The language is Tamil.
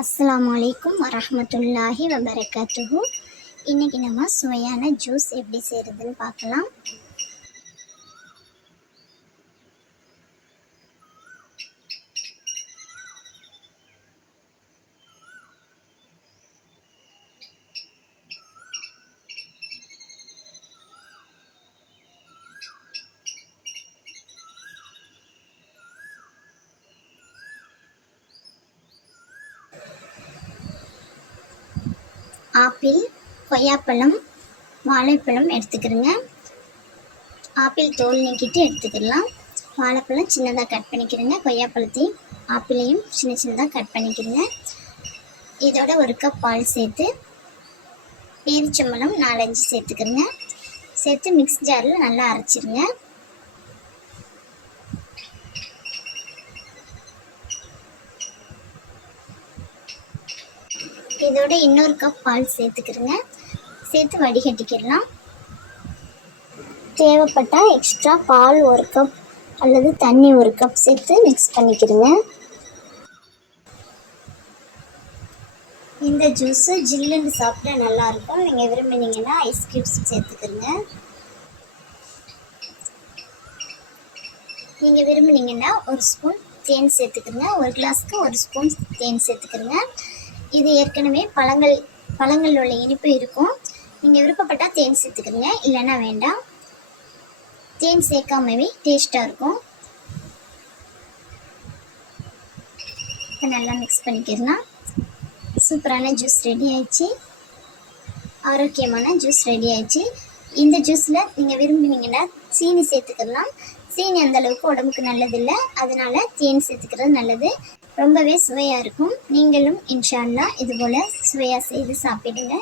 அஸ்ஸலாமு அலைக்கும் வரஹ்மத்துல்லாஹி வபரகாத்துஹு. இன்றைக்கி நம்ம சுவையான ஜூஸ் எப்படி செய்கிறதுன்னு பார்க்கலாம். ஆப்பிள், கொய்யாப்பழம், வாழைப்பழம் எடுத்துக்கிறேங்க. ஆப்பிள் தோல் நீக்கிட்டு எடுத்துக்கலாம். வாழைப்பழம் சின்னதாக கட் பண்ணிக்கிறேங்க. கொய்யாப்பழத்தையும் ஆப்பிளையும் சின்ன சின்னதாக கட் பண்ணிக்கிறேங்க. இதோட 1 கப் பால் சேர்த்து பேரிச்சம்பழம் 4-5 சேர்த்துக்கிறேங்க. சேர்த்து மிக்ஸ் ஜாரில் நல்லா அரைச்சிருங்க. இதோட இன்னொரு கப் பால் சேர்த்துக்கிறேங்க. சேர்த்து வடிகட்டிக்கிடலாம். தேவைப்பட்டால் எக்ஸ்ட்ரா பால் 1 கப் அல்லது தண்ணி 1 கப் சேர்த்து மிக்ஸ் பண்ணிக்கிறேங்க. இந்த ஜூஸு ஜில்லுன்னு சாப்பிட நல்லாயிருக்கும். நீங்கள் விரும்பினீங்கன்னா ஐஸ் க்யூப்ஸ் சேர்த்துக்கிறங்க. நீங்கள் விரும்பினீங்கன்னா 1 ஸ்பூன் தேன் சேர்த்துக்கிறங்க. 1 கிளாஸ்க்கு 1 ஸ்பூன் தேன் சேர்த்துக்கிறங்க. இது ஏற்கனவே பழங்கள் உள்ள இனிப்பு இருக்கும். நீங்கள் விருப்பப்பட்டால் தேன் சேர்த்துக்கிறீங்க, இல்லைன்னா வேண்டாம். தேன் சேர்க்காமவே டேஸ்ட்டாக இருக்கும். இப்போ நல்லா மிக்ஸ் பண்ணிக்கிறலாம். சூப்பரான ஜூஸ் ரெடி ஆயிடுச்சு. ஆரோக்கியமான ஜூஸ் ரெடி ஆயிடுச்சு. இந்த ஜூஸில் நீங்கள் விரும்பினீங்கன்னா சீனி சேர்த்துக்கலாம். சீனி அந்தளவுக்கு உடம்புக்கு நல்லதில்லை, அதனால் தேன் சேர்த்துக்கிறது நல்லது. ரொம்பவே சுவையாக இருக்கும். நீங்களும் இன்ஷா அல்லாஹ் இதுபோல் சுவையாக செய்து சாப்பிடுங்க.